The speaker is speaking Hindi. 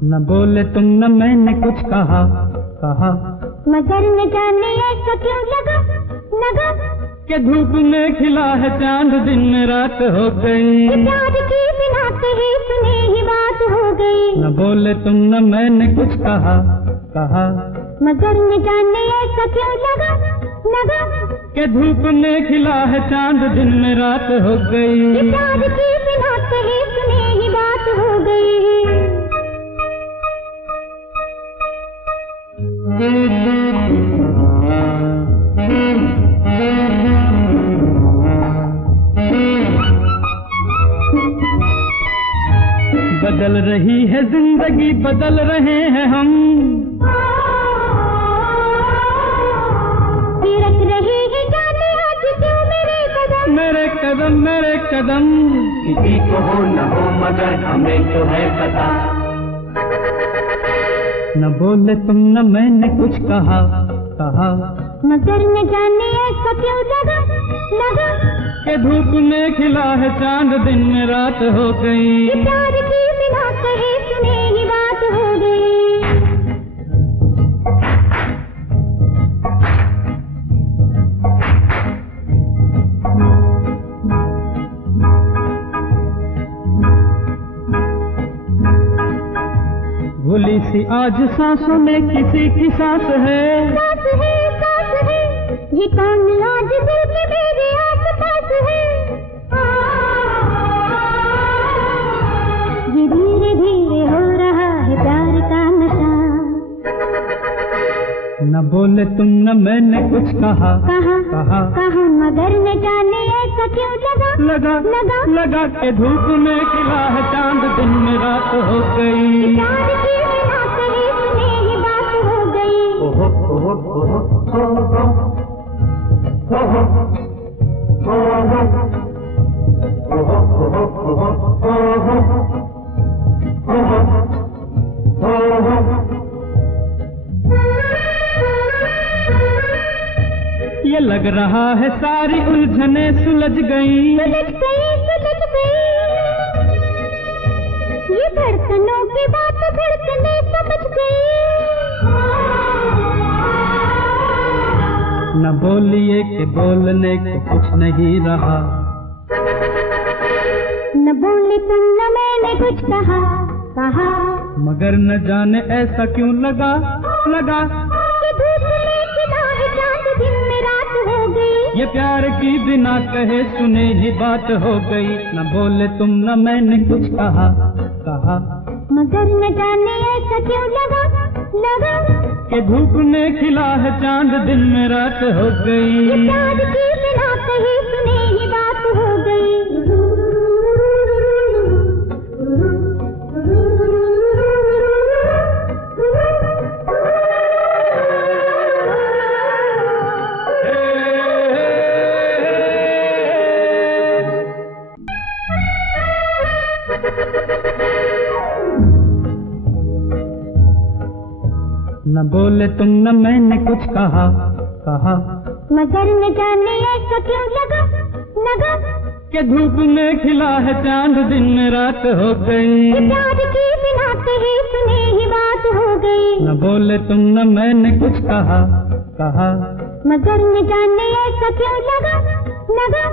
न बोले तुम न मैंने कुछ कहा कहा, मगर न जाने ऐसा क्यों लगा लगा कि धूप में खिला है चांद दिन रात हो गई। प्यार की बिना कही सुनी ही बात हो गई। न बोले तुम न मैंने कुछ कहा कहा, मगर न जाने ऐसा क्यों लगा लगा कि धूप में खिला है चांद दिन रात हो गई। प्यार की बिना कही सुनी ही बात हो गई। बदल रही है जिंदगी, बदल रहे हैं हम, रख रही है जाने आज क्यों मेरे कदम, मेरे कदम मेरे कदम। किसी को हो न हो मगर हमें तो है पता। न बोले तुम न मैंने कुछ कहा कहा, मगर न जाने ऐसा क्यों लगा लगा कि धूप में खिला है चांद दिन रात हो गई। प्यार की बिना कहे सुने ही बात हो गई। भूली सी आज सांसों में किसी की सांस है, सांस है ये कौन आज दिल के मेरे आस पास है। ये धीरे धीरे हो रहा है प्यार का नशा। न बोले तुम न मैंने कुछ कहा कहा मगर न जाने ऐसा क्यों लगा लगा लगा लगा के धूप में खिला है चांद दिन रात हो गई। प्यार की बिना कही सुनी ही बात हो गई। ओहो ओहो ओहो ओहो ओहो ये लग रहा है सारी उलझने सुलझ गई। ये धड़कनों की बात धड़कने समझ गई। न बोलिए कि बोलने को कुछ नहीं रहा, न बोले तुम न मैंने कुछ कहा मगर न जाने ऐसा क्यों लगा लगा कि धूप में खिला है चांद दिन रात हो गई। ये प्यार की बिना कहे सुने ही बात हो गई। न बोले तुम न मैंने कुछ कहा मगर न जाने ऐसा क्यों लगा लगा कि धूप में खिला है चांद दिन रात हो गई। प्यार की बिना कही सुनी ही बात हो गई। न बोले तुम न मैंने कुछ कहा मगर न जाने ऐसा क्यों लगा लगा कि धूप में खिला है चांद दिन रात हो गई। प्यार की बिना कही सुनी ही बात हो गई। न बोले तुम न मैंने कुछ कहा मगर न जाने ऐसा क्यों लगा लगा